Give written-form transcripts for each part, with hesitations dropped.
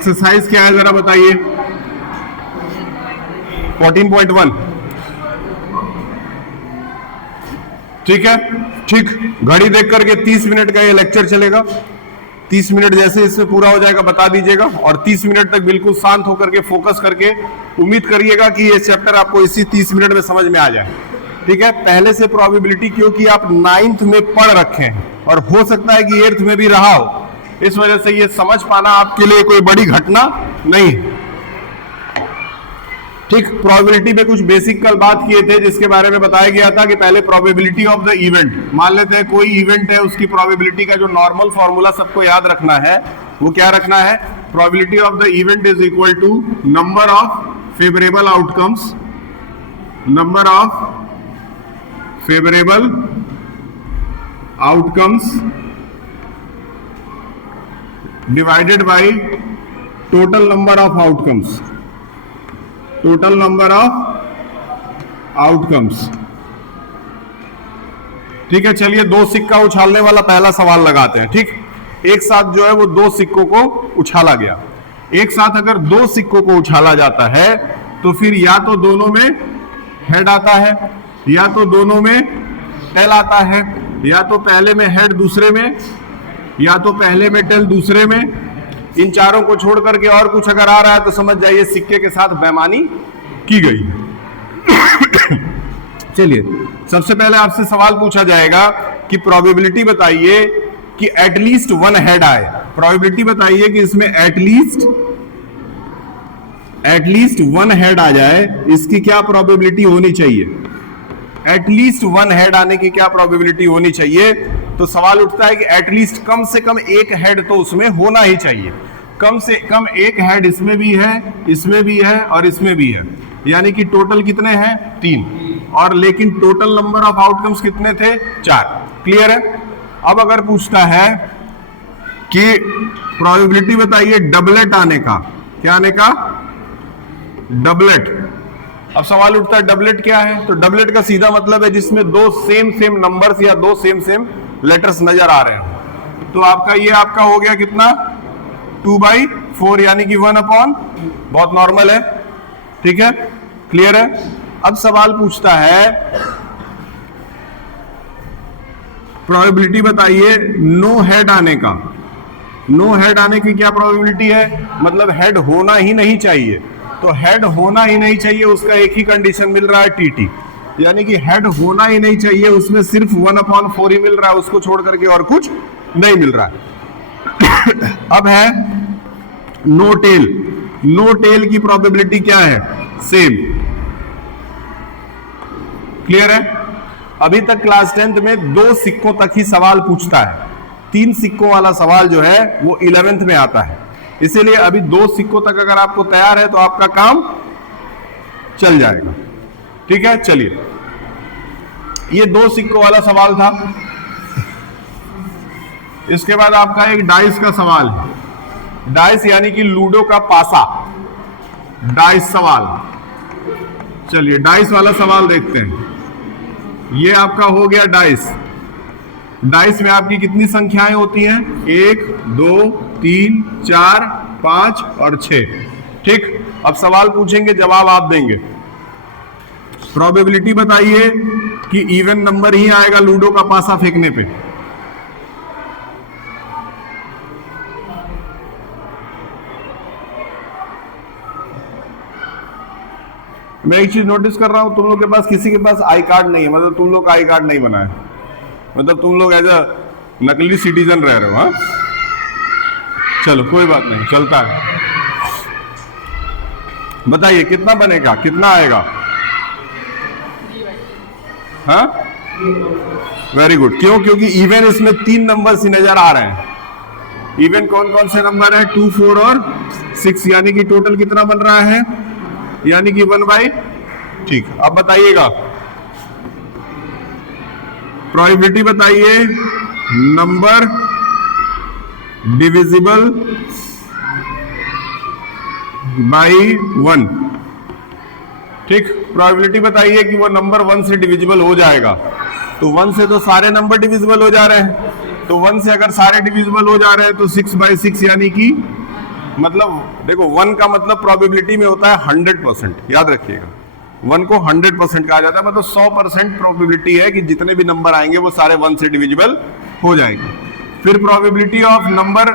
Exercise क्या है जरा बताइए। 14.1 ठीक है। ठीक, घड़ी देख करके 30 मिनट का ये लेक्चर चलेगा। 30 मिनट जैसे इसमें पूरा हो जाएगा बता दीजिएगा, और 30 मिनट तक बिल्कुल शांत होकर के फोकस करके उम्मीद करिएगा कि ये चैप्टर आपको इसी 30 मिनट में समझ में आ जाए। ठीक है, पहले से प्रोबेबिलिटी क्योंकि आप 9th में पढ़ रखे हैं और हो सकता है कि 8th में भी रहा हो, इस वजह से ये समझ पाना आपके लिए कोई बड़ी घटना नहीं। ठीक, प्रोबेबिलिटी में कुछ बेसिक कल बात किए थे जिसके बारे में बताया गया था कि पहले प्रोबेबिलिटी ऑफ द इवेंट, मान लेते हैं कोई इवेंट है, उसकी प्रोबेबिलिटी का जो नॉर्मल फॉर्मूला सबको याद रखना है वो क्या रखना है, probability of the event is equal to number of favourable outcomes, number of favourable outcomes divided by total number of outcomes, total number of outcomes. ठीक है, चलिए दो सिक्का उछालने वाला पहला सवाल लगाते हैं। ठीक, एक साथ जो है वो दो सिक्कों को उछाला गया। एक साथ अगर दो सिक्कों को उछाला जाता है तो फिर या तो दोनों में हेड आता है, या तो दोनों में टेल आता है, या तो पहले में हेड दूसरे में, या तो पहले में टेल दूसरे में। इन चारों को छोड़ करके और कुछ अगर आ रहा है तो समझ जाइए सिक्के के साथ बेईमानी की गई है। चलिए सबसे पहले आपसे सवाल पूछा जाएगा कि प्रोबेबिलिटी बताइए कि एटलीस्ट वन हेड आए। प्रोबेबिलिटी बताइए कि इसमें एटलीस्ट वन हेड आ जाए, इसकी क्या प्रोबेबिलिटी होनी चाहिए, एटलीस्ट वन हेड आने की क्या प्रोबेबिलिटी होनी चाहिए। तो सवाल उठता है कि एटलीस्ट कम से कम एक हेड तो उसमें होना ही चाहिए। कम से कम एक हेड इसमें भी है, इसमें भी है और इसमें भी है, यानी कि टोटल कितने हैं 3, और लेकिन टोटल नंबर ऑफ आउटकम्स कितने थे 4। क्लियर है। अब अगर पूछता है कि प्रोबेबिलिटी बताइए डबलेट आने का, क्या आने का, डबलेट। अब सवाल उठता है डबलेट क्या है, तो डबलेट का सीधा मतलब है जिसमें दो सेम नंबर्स या दो सेम लेटर्स नजर आ रहे हैं। तो आपका ये आपका हो गया कितना 2/4 यानी कि 1/, बहुत नॉर्मल है। ठीक है, क्लियर है। अब सवाल पूछता है प्रोबेबिलिटी बताइए नो हेड आने का। नो हेड आने की क्या प्रोबेबिलिटी है, मतलब हेड होना ही नहीं चाहिए। तो हेड होना ही नहीं चाहिए, उसका एक ही कंडीशन मिल रहा है टीटी, यानी कि हेड होना ही नहीं चाहिए, उसमें सिर्फ 1/4 ही मिल रहा है, उसको छोड़ करके और कुछ नहीं मिल रहा है। अब है नो टेल। नो टेल की प्रोबेबिलिटी क्या है, सेम। क्लियर है। अभी तक क्लास 10th में 2 सिक्कों तक ही सवाल पूछता है, 3 सिक्कों वाला सवाल जो है वो 11th में आता है। इसीलिए अभी 2 सिक्कों तक अगर आपको तैयार है तो आपका काम चल जाएगा। ठीक है, चलिए ये 2 सिक्कों वाला सवाल था। इसके बाद आपका एक डाइस का सवाल है। डाइस यानी कि लूडो का पासा, डाइस सवाल। चलिए डाइस वाला सवाल देखते हैं। ये आपका हो गया डाइस। डाइस में आपकी कितनी संख्याएं होती हैं, 1 2 3 4 5 और 6। ठीक, अब सवाल पूछेंगे, जवाब आप देंगे। प्रोबेबिलिटी बताइए कि इवन नंबर ही आएगा लूडो का पासा फेंकने पे। मैं एक चीज नोटिस कर रहा हूं, तुम लोग के पास किसी के पास आई कार्ड नहीं है, मतलब तुम लोग का आई कार्ड नहीं बना है, मतलब तुम लोग एज अ नकली सिटीजन रह रहे हो। हाँ चलो कोई बात नहीं, चलता है। बताइए कितना बनेगा, कितना आएगा। हाँ वेरी गुड। क्यों, क्योंकि इवन इसमें 3 नंबर ही नजर आ रहे हैं। इवन कौन कौन से नंबर है, 2 4 और 6, यानी कि टोटल कितना बन रहा है, यानी कि 1/। ठीक, अब बताइएगा प्रोबेबिलिटी बताइए नंबर डिविजिबल बाय 1। ठीक, प्रोबेबिलिटी बताइए कि वो नंबर 1 से डिविजिबल हो जाएगा। तो 1 से तो सारे नंबर डिविजिबल हो जा रहे हैं, तो 1 से अगर सारे डिविजिबल हो जा रहे हैं तो 6/6 यानी कि मतलब देखो 1 का मतलब प्रोबेबिलिटी में होता है 100%, याद रखिएगा 1 को 100% कहा जाता है, मतलब 100% प्रोबेबिलिटी है कि जितने भी नंबर आएंगे वो सारे 1 से डिविजिबल हो जाएंगे। फिर प्रोबेबिलिटी ऑफ नंबर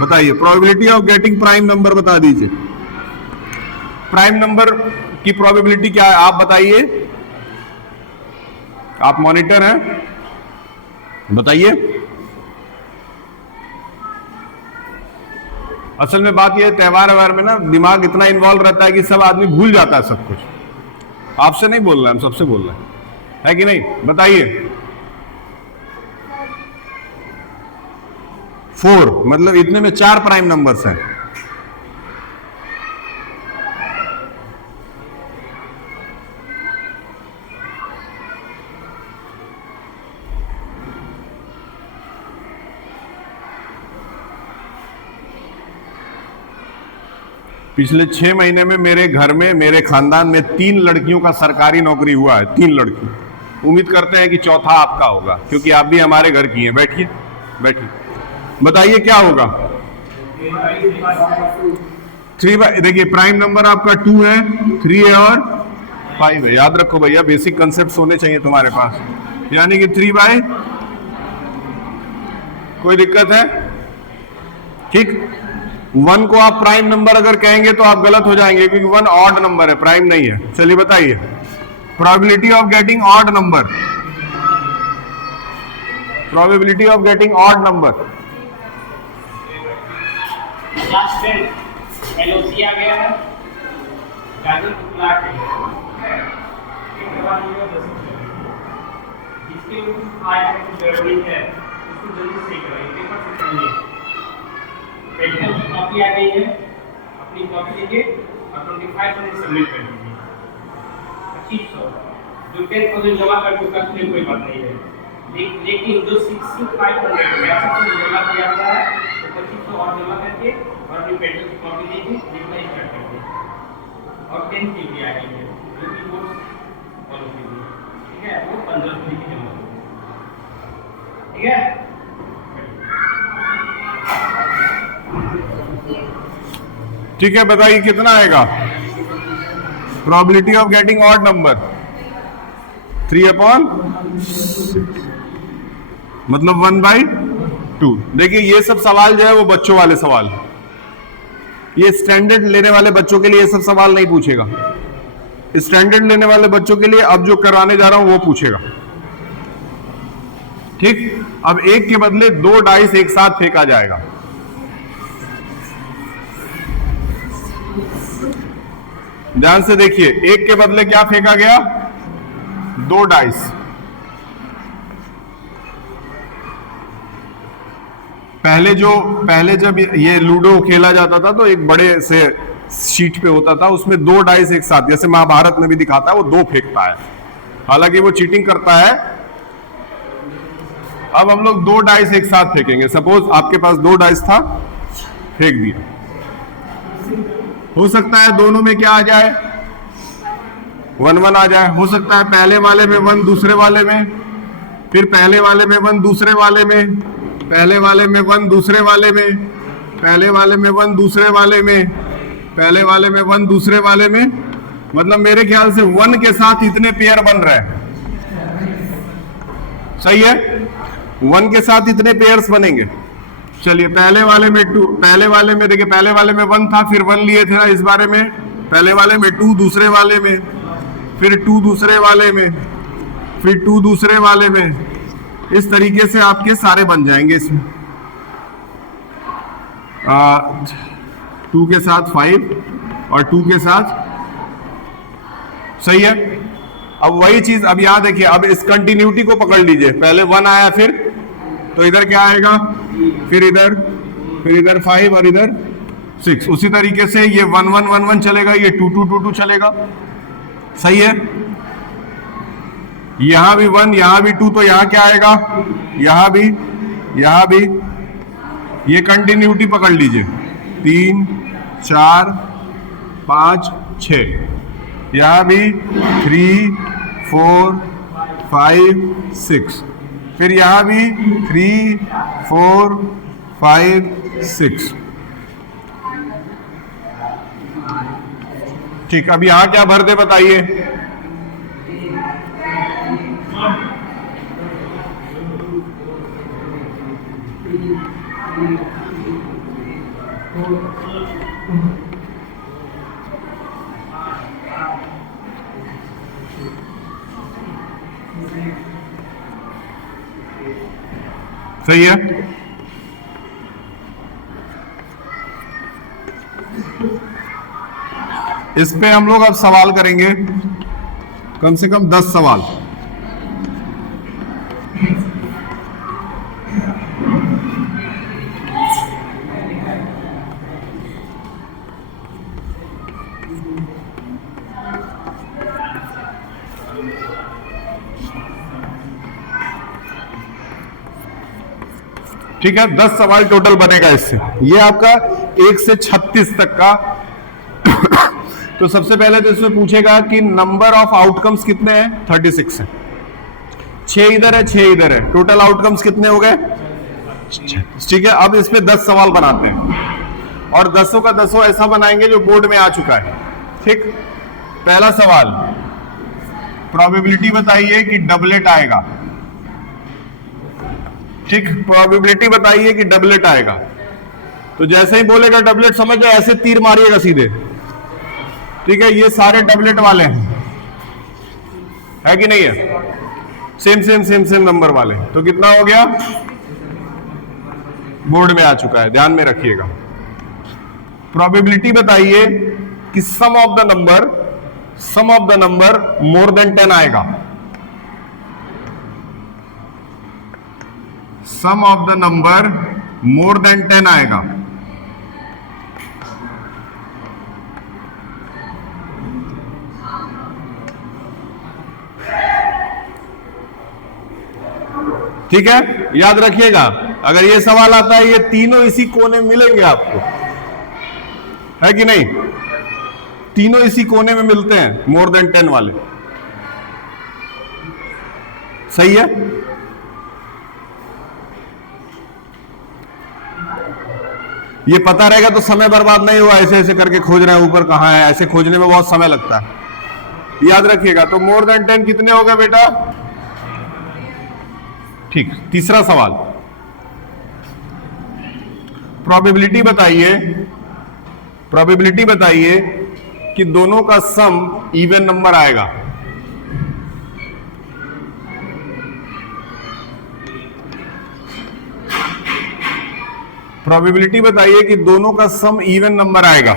बताइए, probability of getting prime number बता दीजिए। प्राइम नंबर की प्रोबेबिलिटी क्या है आप बताइए, आप मॉनिटर हैं, बताइए। असल में बात यह त्योहार व्योहार में ना दिमाग इतना इन्वॉल्व रहता है कि सब आदमी भूल जाता है सब कुछ। आपसे नहीं बोल रहे, हम सबसे बोल रहे हैं, है कि नहीं? बताइए। 4 मतलब इतने में 4 प्राइम नंबर्स हैं। पिछले 6 महीने में मेरे घर में, मेरे खानदान में 3 लड़कियों का सरकारी नौकरी हुआ है, 3 लड़की। उम्मीद करते हैं कि चौथा आपका होगा, क्योंकि आप भी हमारे घर की हैं। बैठिए बैठिए, बताइए क्या होगा। 3 देखिए प्राइम नंबर आपका 2 है, 3 है और 5 है। याद रखो भैया, बेसिक कंसेप्ट होने चाहिए तुम्हारे पास। यानी कि 3/, कोई दिक्कत है? ठीक। 1 को आप प्राइम नंबर अगर कहेंगे तो आप गलत हो जाएंगे, क्योंकि 1 ऑड नंबर है, प्राइम नहीं है। चलिए बताइए, probability of getting odd number, probability of getting odd number. LOC आ गया है, जिसके गड़बड़ी है उसको जल्दी सही कराइए, पेपर से पढ़िए। पेपर की कॉपी आ गई है, अपनी कॉपी लीजिए और 25% सबमिट कर दीजिए। 2500 जो 10% जमा कर चुका है कोई बात नहीं है, लेकिन जो 6500 जमा किया हुआ है तो 2500 और जमा करके और अपनी पेपर की कॉपी लीजिए, लिखना स्टार्ट कर दीजिए। और 10 की भी आ गई है, जो कि वो फॉलो कीजिए, ठीक है? वो 1500 की जमा, ठीक है? ठीक है, बताइए कितना आएगा probability of getting odd number. 3/6 मतलब 1/2। देखिए ये सब सवाल जो है वो बच्चों वाले सवाल, ये स्टैंडर्ड लेने वाले बच्चों के लिए ये सब सवाल नहीं पूछेगा। स्टैंडर्ड लेने वाले बच्चों के लिए अब जो करवाने जा रहा हूं वो पूछेगा। ठीक, अब एक के बदले 2 डाइस एक साथ फेंका जाएगा। ध्यान से देखिए, एक के बदले क्या फेंका गया? 2 डाइस। पहले जब ये लूडो खेला जाता था तो एक बड़े से शीट पे होता था, उसमें 2 डाइस एक साथ, जैसे महाभारत में भी दिखाता है, वो 2 फेंकता है, हालांकि वो चीटिंग करता है। अब हम लोग 2 डाइस एक साथ फेंकेंगे। सपोज आपके पास 2 डाइस था, फेंक दिया। हो सकता है दोनों में क्या आ जाए? 1-1 आ जाए। हो सकता है पहले वाले में 1, दूसरे वाले में, फिर पहले वाले में 1, दूसरे वाले में, पहले वाले में 1, दूसरे वाले में, पहले वाले में 1, दूसरे वाले में, पहले वाले में 1, दूसरे वाले में। मतलब मेरे ख्याल से 1 के साथ इतने पेयर बन रहे हैं। सही है, 1 के साथ इतने पेयर्स बनेंगे। चलिए पहले वाले में 2, पहले वाले में देखिए, पहले वाले में 1 था, फिर 1 लिए थे ना इस बारे में। पहले वाले में 2, दूसरे वाले में, फिर 2 दूसरे वाले में, फिर 2 दूसरे वाले में। इस तरीके से आपके सारे बन जाएंगे इसमें। 2 के साथ 5 और 2 के साथ, सही है। अब वही चीज अब यहां देखिए, अब इस कंटिन्यूटी को पकड़ लीजिए। पहले 1 आया, फिर तो इधर क्या आएगा, फिर इधर 5 और इधर 6। उसी तरीके से ये 1-1-1-1 चलेगा, ये 2-2-2-2 चलेगा। सही है, यहां भी 1, यहां भी 2, तो यहां क्या आएगा, यहां भी ये कंटिन्यूटी पकड़ लीजिए। 3, 4, 5, 6। यहां भी 3, 4, 5, 6। फिर यहां भी 3, 4, 5, 6। ठीक, अब यहां क्या भर दे बताइए। सही है। इस पे हम लोग अब सवाल करेंगे, कम से कम 10 सवाल। ठीक है, 10 सवाल टोटल बनेगा इससे। ये आपका 1 से 36 तक का। तो सबसे पहले तो इसमें पूछेगा कि नंबर ऑफ आउटकम्स कितने हैं, 36 है। 6 इधर है, 6 इधर है, टोटल आउटकम्स कितने हो गए? ठीक है, अब इस पे 10 सवाल बनाते हैं और 10 का 10 ऐसा बनाएंगे जो बोर्ड में आ चुका है। ठीक, पहला सवाल, प्रोबेबिलिटी बताइए कि डबलेट आएगा। ठीक, प्रोबेबिलिटी बताइए कि डबलेट आएगा। तो जैसे ही बोलेगा डबलेट, समझ लो ऐसे तीर मारिएगा सीधे। ठीक है, ये सारे डबलेट वाले हैं, है कि नहीं है? Same same same same number वाले। तो कितना हो गया? बोर्ड में आ चुका है, ध्यान में रखिएगा। प्रोबेबिलिटी बताइए कि sum of the number more than 10 आएगा। Sum of the number more than 10 आएगा। ठीक है, याद रखिएगा, अगर ये सवाल आता है, ये तीनों इसी कोने में मिलेंगे आपको, है कि नहीं? तीनों इसी कोने में मिलते हैं, मोर देन 10 वाले। सही है। ये पता रहेगा तो समय बर्बाद नहीं हुआ, ऐसे ऐसे करके खोज रहे हैं ऊपर कहां है, ऐसे खोजने में बहुत समय लगता है। याद रखिएगा। तो मोर देन 10 कितने हो गए बेटा? ठीक, तीसरा सवाल, प्रोबेबिलिटी बताइए कि दोनों का सम इवन नंबर आएगा। प्रोबेबिलिटी बताइए कि दोनों का सम इवन नंबर आएगा।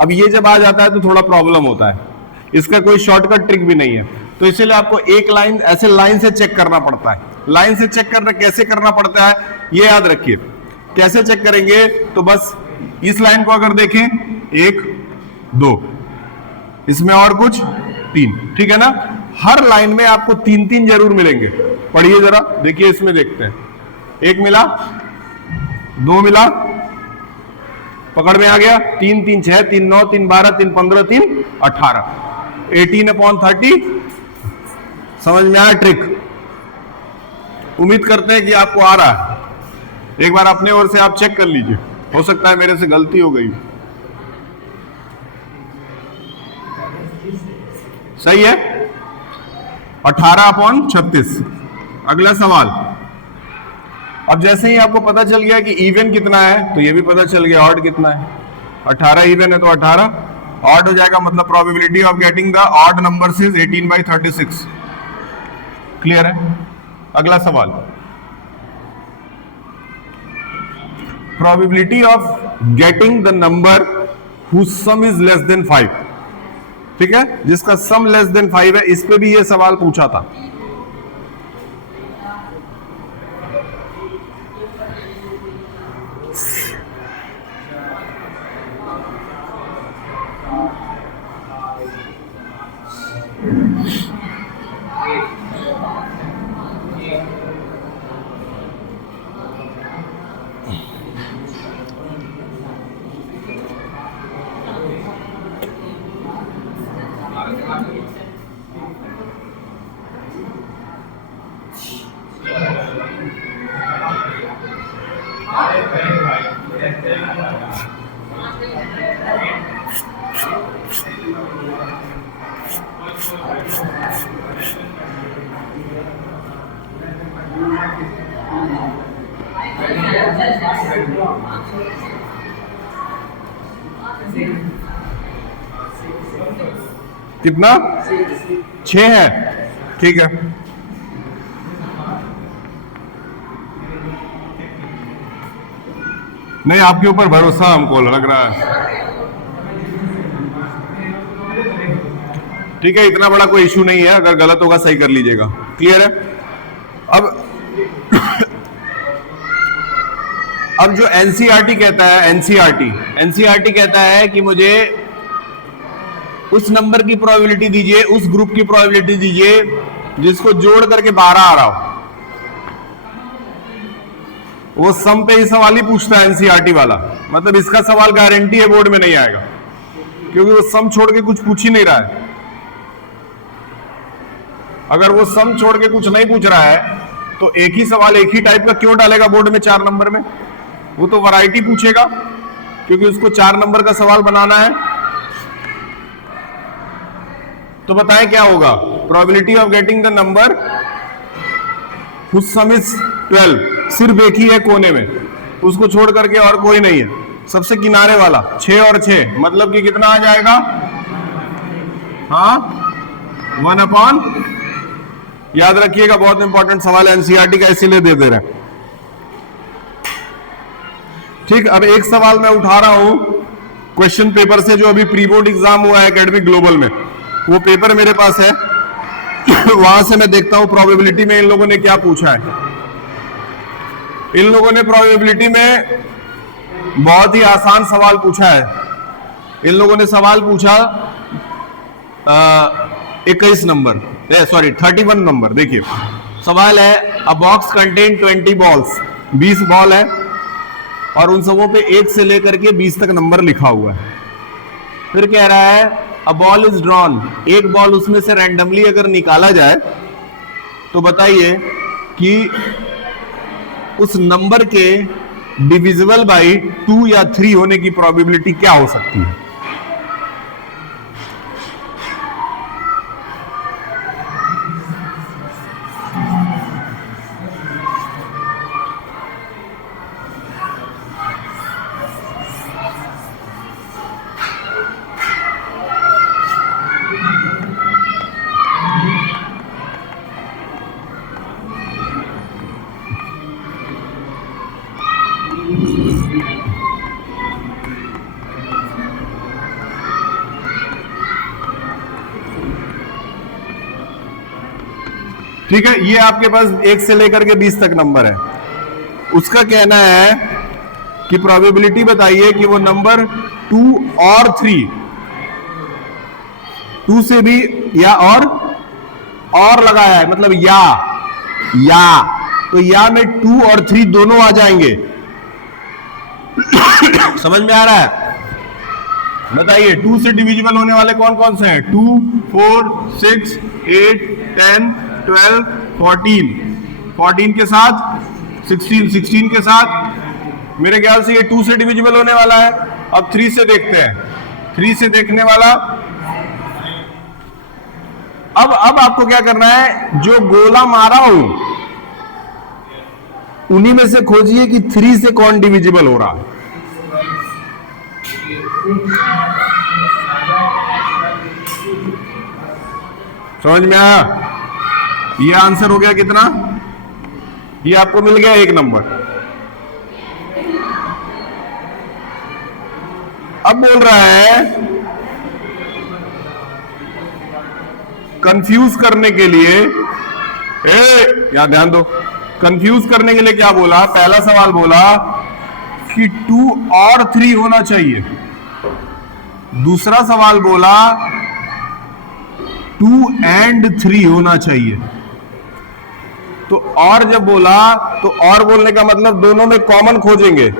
अब ये जब आ जाता है तो थोड़ा प्रॉब्लम होता है, इसका कोई शॉर्टकट ट्रिक भी नहीं है। तो इसीलिए आपको एक लाइन ऐसे लाइन से चेक करना पड़ता है। लाइन से चेक करना कैसे करना पड़ता है ये याद रखिए। कैसे चेक करेंगे? तो बस इस लाइन को अगर देखें, 1 2, इसमें और कुछ 3, ठीक है ना? हर लाइन में आपको 3 जरूर मिलेंगे। पढ़िए जरा, देखिए इसमें देखते हैं। 1 मिला, 2 मिला, पकड़ में आ गया, 3 3 6, 3 9, 3 12, 3 15, 3 18, 18/30। समझ में आया ट्रिक? उम्मीद करते हैं कि आपको आ रहा है। एक बार अपने ओर से आप चेक कर लीजिए, हो सकता है मेरे से गलती हो गई। सही है, 18/36। अगला सवाल, अब जैसे ही आपको पता चल गया कि इवन कितना है, तो ये भी पता चल गया ऑड कितना है। 18 इवन है तो 18 ऑड हो जाएगा, मतलब probability of getting the odd numbers is 18/36। Clear है? अगला सवाल, probability of getting the number whose sum is less than 5। ठीक है, जिसका सम लेस देन 5 है। इस पे भी ये सवाल पूछा था। कितना? 6 है, ठीक है। नहीं, आपके ऊपर भरोसा हमको लग रहा है। ठीक है, इतना बड़ा कोई इशू नहीं है, अगर गलत होगा सही कर लीजिएगा। क्लियर है? अब जो एनसीईआरटी कहता है, एनसीईआरटी कहता है कि मुझे उस नंबर की प्रोबेबिलिटी दीजिए, उस ग्रुप की प्रोबेबिलिटी दीजिए जिसको जोड़ करके 12 आ रहा हो। वो सम पे ही सवाल ही पूछता है एनसीईआरटी वाला, मतलब इसका सवाल गारंटी है बोर्ड में नहीं आएगा, क्योंकि वो सम छोड़ के कुछ पूछ ही नहीं रहा है। अगर वो सम छोड़ के कुछ नहीं पूछ रहा है तो एक ही सवाल एक ही टाइप का क्यों डालेगा बोर्ड में 4 नंबर में? वो तो वैरायटी पूछेगा, क्योंकि उसको 4 नंबर का सवाल बनाना है। तो बताएं क्या होगा? Probability of getting the number whose sum is 12, सिर्फ एक ही है कोने में, उसको छोड़ करके और कोई नहीं है, सबसे किनारे वाला 6 और 6, मतलब कि कितना आ जाएगा? हाँ, 1/, याद रखिएगा, बहुत इंपॉर्टेंट सवाल है एनसीईआरटी का, इसीलिए दे रहे हैं। ठीक, अब एक सवाल मैं उठा रहा हूं क्वेश्चन पेपर से, जो अभी प्री बोर्ड एग्जाम हुआ है एकेडमिक ग्लोबल में, वो पेपर मेरे पास है। वहां से मैं देखता हूं प्रोबेबिलिटी में इन लोगों ने क्या पूछा है। इन लोगों ने प्रोबेबिलिटी में बहुत ही आसान सवाल पूछा है। इन लोगों ने सवाल पूछा 21 नंबर, सॉरी 31 नंबर। देखिए सवाल है, अ बॉक्स कंटेन 20 बॉल्स, 20 बॉल है और उन सबों पे 1 से लेकर के 20 तक नंबर लिखा हुआ है। फिर कह रहा है अ बॉल इज ड्रॉन, एक बॉल उसमें से रैंडमली अगर निकाला जाए तो बताइए कि उस नंबर के डिविजिबल बाई 2 या 3 होने की प्रोबेबिलिटी क्या हो सकती है। ठीक है, ये आपके पास 1 से लेकर के 20 तक नंबर है। उसका कहना है कि प्रोबेबिलिटी बताइए कि वो नंबर 2 और 3, 2 से भी या और लगाया है, मतलब या तो या में 2 और 3 दोनों आ जाएंगे। समझ में आ रहा है? बताइए 2 से डिविजिबल होने वाले कौन कौन से हैं? 2, 4, 6, 8, 10, 12, 14, 14 के साथ 16, 16 के साथ मेरे ख्याल से ये 2 से डिविजिबल होने वाला है। अब 3 से देखते हैं, 3 से देखने वाला। अब आपको क्या करना है, जो गोला मारा हूं उन्हीं में से खोजिए कि 3 से कौन डिविजिबल हो रहा है। समझ में आया? ये आंसर हो गया कितना? ये आपको मिल गया 1 नंबर। अब बोल रहा है कंफ्यूज करने के लिए, यहां ध्यान दो, कंफ्यूज करने के लिए क्या बोला? पहला सवाल बोला कि 2 और 3 होना चाहिए। दूसरा सवाल बोला 2 and 3 होना चाहिए। तो और जब बोला तो और बोलने का मतलब दोनों में कॉमन खोजेंगे,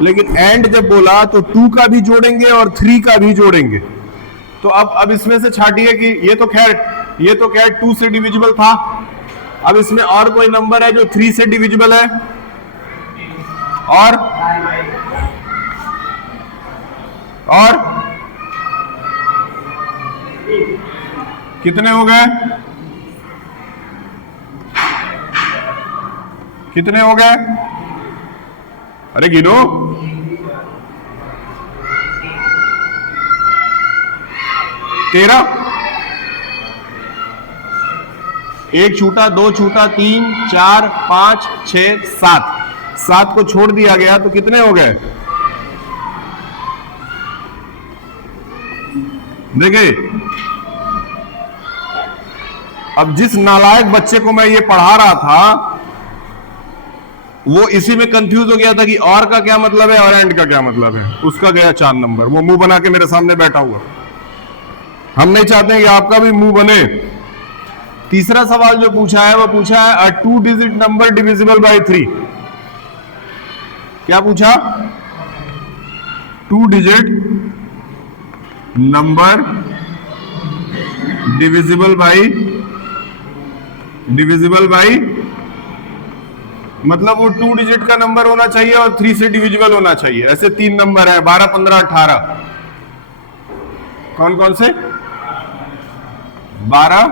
लेकिन एंड जब बोला तो 2 का भी जोड़ेंगे और 3 का भी जोड़ेंगे। तो अब इसमें से छाटिए कि ये तो खैर 2 से डिविजिबल था। अब इसमें और कोई नंबर है जो 3 से डिविजिबल है? और कितने हो गए? कितने हो गए? अरे गिनो। 13, एक छूटा, दो छूटा, 3, 4, 5, 6, 7, 7 को छोड़ दिया गया तो कितने हो गए? देखिए, अब जिस नालायक बच्चे को मैं ये पढ़ा रहा था वो इसी में कंफ्यूज हो गया था कि और का क्या मतलब है और एंड का क्या मतलब है, उसका गया 4 नंबर। वो मुंह बना के मेरे सामने बैठा हुआ। हम नहीं चाहते हैं कि आपका भी मुंह बने। तीसरा सवाल जो पूछा है वो पूछा है अ 2 डिजिट नंबर डिविजिबल बाय 3। क्या पूछा? 2 डिजिट नंबर डिविजिबल बाय मतलब वो 2 डिजिट का नंबर होना चाहिए और 3 से डिविजिबल होना चाहिए। ऐसे 3 नंबर है 12, 15, 18। कौन कौन से? 12,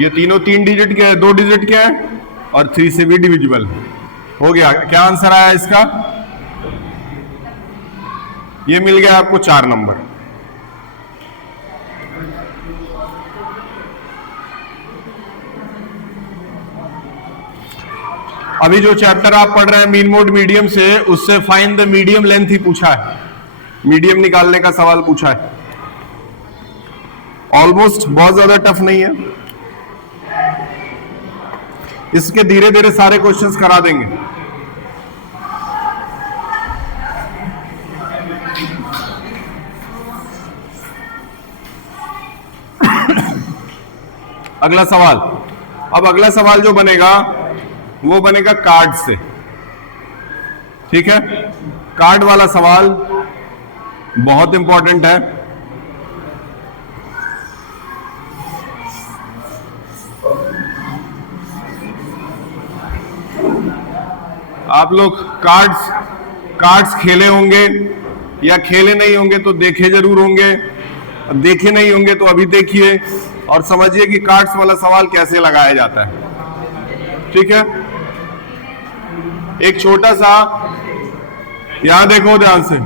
ये तीनों 3 डिजिट के, 2 डिजिट के हैं और 3 से भी डिविजिबल हो गया। क्या आंसर आया इसका? ये मिल गया आपको 4 नंबर। अभी जो चैप्टर आप पढ़ रहे हैं मीन मोड मीडियम से, उससे फाइंड द मीडियम लेंथ ही पूछा है। मीडियम निकालने का सवाल पूछा है। ऑलमोस्ट बहुत ज्यादा टफ नहीं है। इसके धीरे धीरे सारे क्वेश्चंस करा देंगे। अगला सवाल। अब अगला सवाल जो बनेगा वो बनेगा कार्ड से। ठीक है, कार्ड वाला सवाल बहुत इंपॉर्टेंट है। आप लोग कार्ड्स खेले होंगे या खेले नहीं होंगे तो देखे जरूर होंगे। देखे नहीं होंगे तो अभी देखिए और समझिए कि कार्ड्स वाला सवाल कैसे लगाया जाता है। ठीक है, एक छोटा सा, यहां देखो ध्यान से,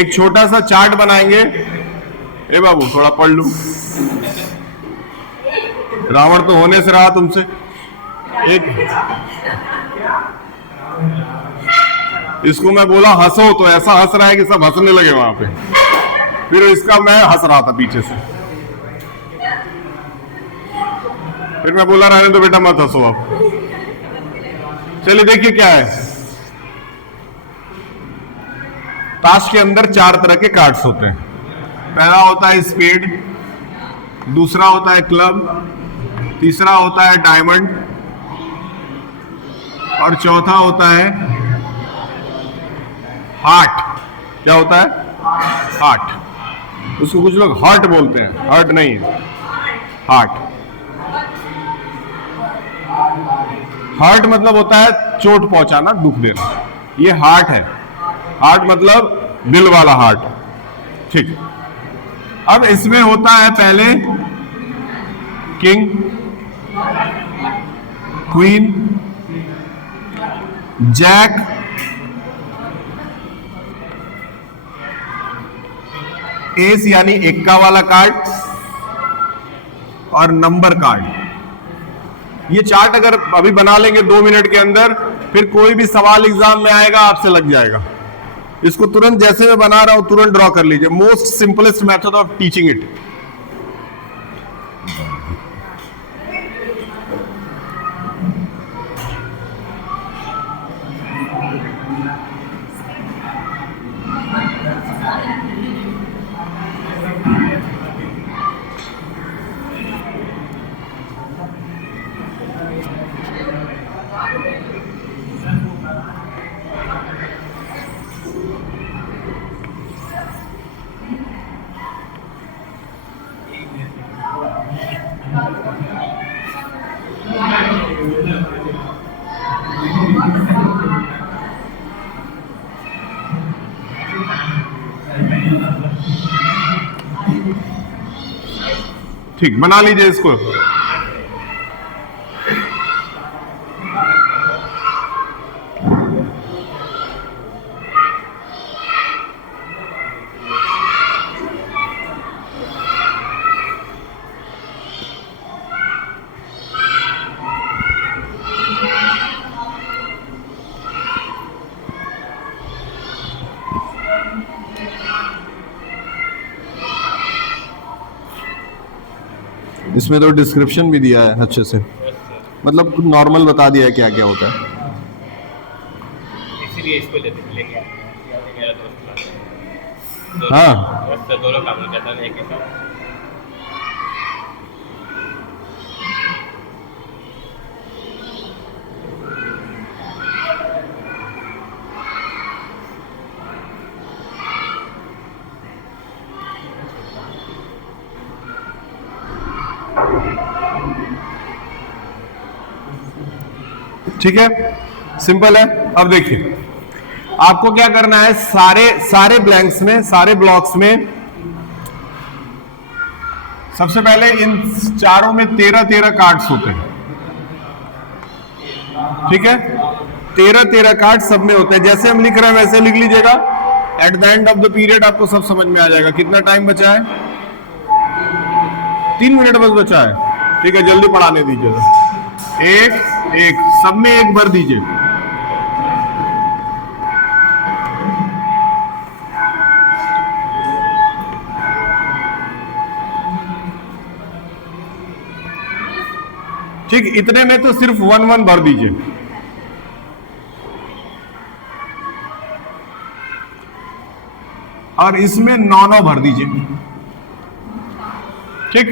एक छोटा सा चार्ट बनाएंगे। ए बाबू थोड़ा पढ़ लूं, रावण तो होने से रहा तुमसे। एक इसको मैं बोला हंसो तो ऐसा हंस रहा है कि सब हंसने लगे वहां पे। फिर इसका मैं हंस रहा था पीछे से। फिर मैं बोला रहने दो बेटा मत हंसो आप। चलिए देखिए क्या है। ताश के अंदर 4 तरह के कार्ड्स होते हैं। पहला होता है स्पेड, दूसरा होता है क्लब, तीसरा होता है डायमंड और चौथा होता है हार्ट। क्या होता है? हार्ट। उसको कुछ लोग हार्ट बोलते हैं, हार्ट नहीं है, हार्ट। हार्ट मतलब होता है चोट पहुंचाना, दुख देना, ये हार्ट है। हार्ट मतलब दिल वाला हार्ट। ठीक, अब इसमें होता है पहले किंग, क्वीन, जैक, एस यानी एक्का वाला कार्ड और नंबर कार्ड। ये चार्ट अगर अभी बना लेंगे 2 मिनट के अंदर, फिर कोई भी सवाल एग्जाम में आएगा आपसे लग जाएगा। इसको तुरंत जैसे मैं बना रहा हूं तुरंत ड्रॉ कर लीजिए। Most simplest method of teaching it. ठीक, बना लीजिए इसको। इसमें तो डिस्क्रिप्शन भी दिया है अच्छे से, मतलब नॉर्मल बता दिया है क्या क्या होता है। इसीलिए इसको लेंगे आप, मेरा दोस्त हाँ दोनों काम हो जाता है एक ही साथ। ठीक है, सिंपल है। अब देखिए आपको क्या करना है, सारे ब्लैंक्स में, सारे ब्लॉक्स में सबसे पहले इन चारों में 13 कार्ड्स होते हैं। ठीक है, 13 कार्ड सब में होते हैं। जैसे हम लिख रहे हैं वैसे लिख लीजिएगा। At the end of the period आपको सब समझ में आ जाएगा। कितना टाइम बचा है? 3 मिनट बस बचा है। ठीक है, जल्दी पढ़ाने दीजिएगा। एक सब में एक भर दीजिए। ठीक, इतने में तो सिर्फ 1 भर दीजिए। और इसमें 9 भर दीजिए। ठीक,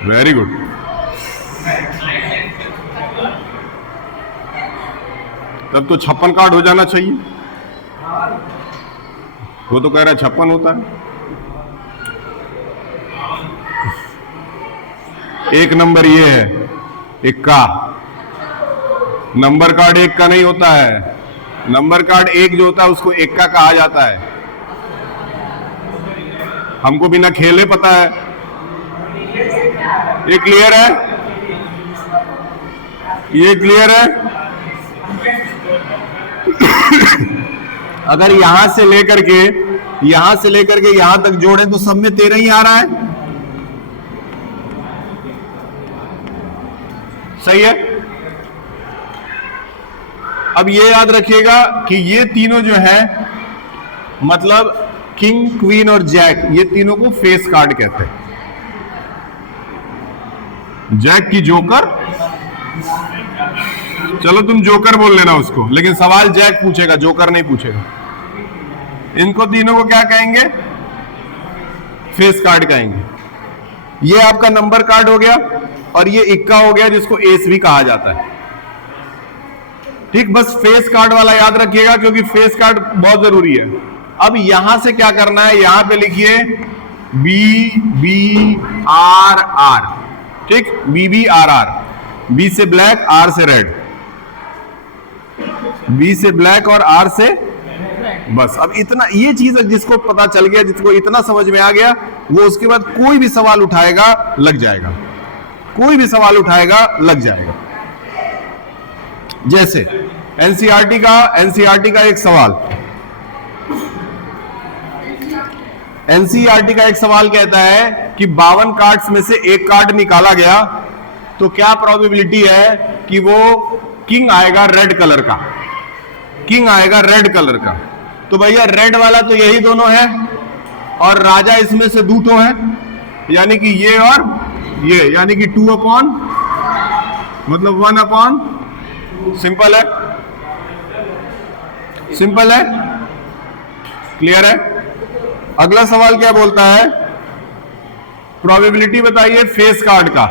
वेरी गुड। तब तो 56 कार्ड हो जाना चाहिए। वो तो कह रहा है 56 होता है। एक नंबर ये है, इक्का। नंबर कार्ड एक का नहीं होता है। नंबर कार्ड एक जो होता है उसको इक्का कहा जाता है। हमको बिना खेले पता है। ये क्लियर है? ये क्लियर है? अगर यहां से लेकर के यहां तक जोड़े तो सब में 13 ही आ रहा है। सही है। अब ये याद रखिएगा कि ये तीनों जो है, मतलब किंग, क्वीन और जैक, ये तीनों को फेस कार्ड कहते हैं। जैक की जोकर, चलो तुम जोकर बोल लेना उसको, लेकिन सवाल जैक पूछेगा, जोकर नहीं पूछेगा। इनको तीनों को क्या कहेंगे? फेस कार्ड कहेंगे। ये आपका नंबर कार्ड हो गया और ये इक्का हो गया जिसको एस भी कहा जाता है। ठीक, बस फेस कार्ड वाला याद रखिएगा क्योंकि फेस कार्ड बहुत जरूरी है। अब यहां से क्या करना है, यहां पे लिखिए BBRR। ठीक, BBRR, बी से ब्लैक, आर से रेड। बी से ब्लैक और आर से, बस। अब इतना, ये चीज जिसको पता चल गया, जिसको इतना समझ में आ गया, वो उसके बाद कोई भी सवाल उठाएगा लग जाएगा। कोई भी सवाल उठाएगा लग जाएगा। जैसे एनसीईआरटी का एक सवाल, एनसीईआरटी का एक सवाल कहता है कि 52 कार्ड्स में से एक कार्ड निकाला गया तो क्या प्रोबेबिलिटी है कि वो किंग आएगा रेड कलर का। किंग आएगा रेड कलर का। तो भैया रेड वाला तो यही दोनों है और राजा इसमें से 2 है, यानी कि ये और ये, यानी कि 2/, मतलब 1/। सिंपल है, सिंपल है, क्लियर है। अगला सवाल क्या बोलता है? प्रोबेबिलिटी बताइए फेस कार्ड का।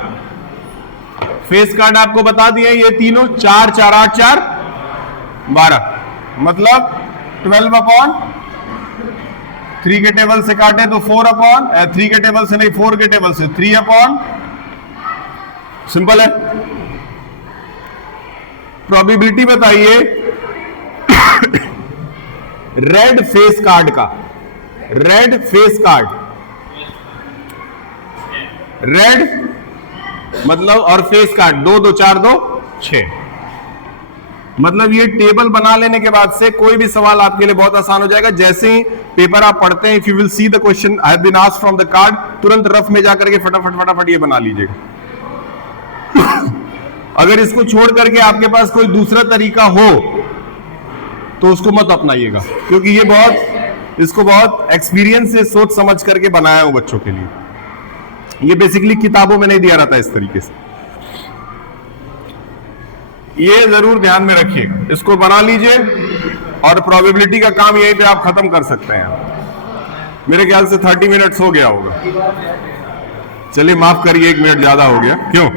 फेस कार्ड आपको बता दिए ये तीनों, 4, 4, 8, 4, 12, मतलब 12/, 3 के टेबल से काटे तो 4/, 3 के टेबल से नहीं, 4 के टेबल से 3/। सिंपल है। प्रोबेबिलिटी बताइए रेड फेस कार्ड का। रेड फेस कार्ड, रेड मतलब, और फेस कार्ड 2, 2, 4, 2, 6। मतलब ये टेबल बना लेने के बाद से कोई भी सवाल आपके लिए बहुत आसान हो जाएगा। जैसे ही पेपर आप पढ़ते हैं, if you will see the question I have been asked from the card, तुरंत रफ में जाकर के फटाफट ये बना लीजिएगा। अगर इसको छोड़ करके आपके पास कोई दूसरा तरीका हो तो उसको मत अपनाइएगा, क्योंकि ये इसको बहुत एक्सपीरियंस से सोच समझ करके बनाया हूं बच्चों के लिए। ये बेसिकली किताबों में नहीं दिया रहता इस तरीके से। ये जरूर ध्यान में रखिएगा, इसको बना लीजिए और प्रोबेबिलिटी का काम यहीं पे आप खत्म कर सकते हैं। मेरे ख्याल से 30 मिनट्स हो गया होगा। चलिए माफ करिए, 1 मिनट ज्यादा हो गया। क्यों?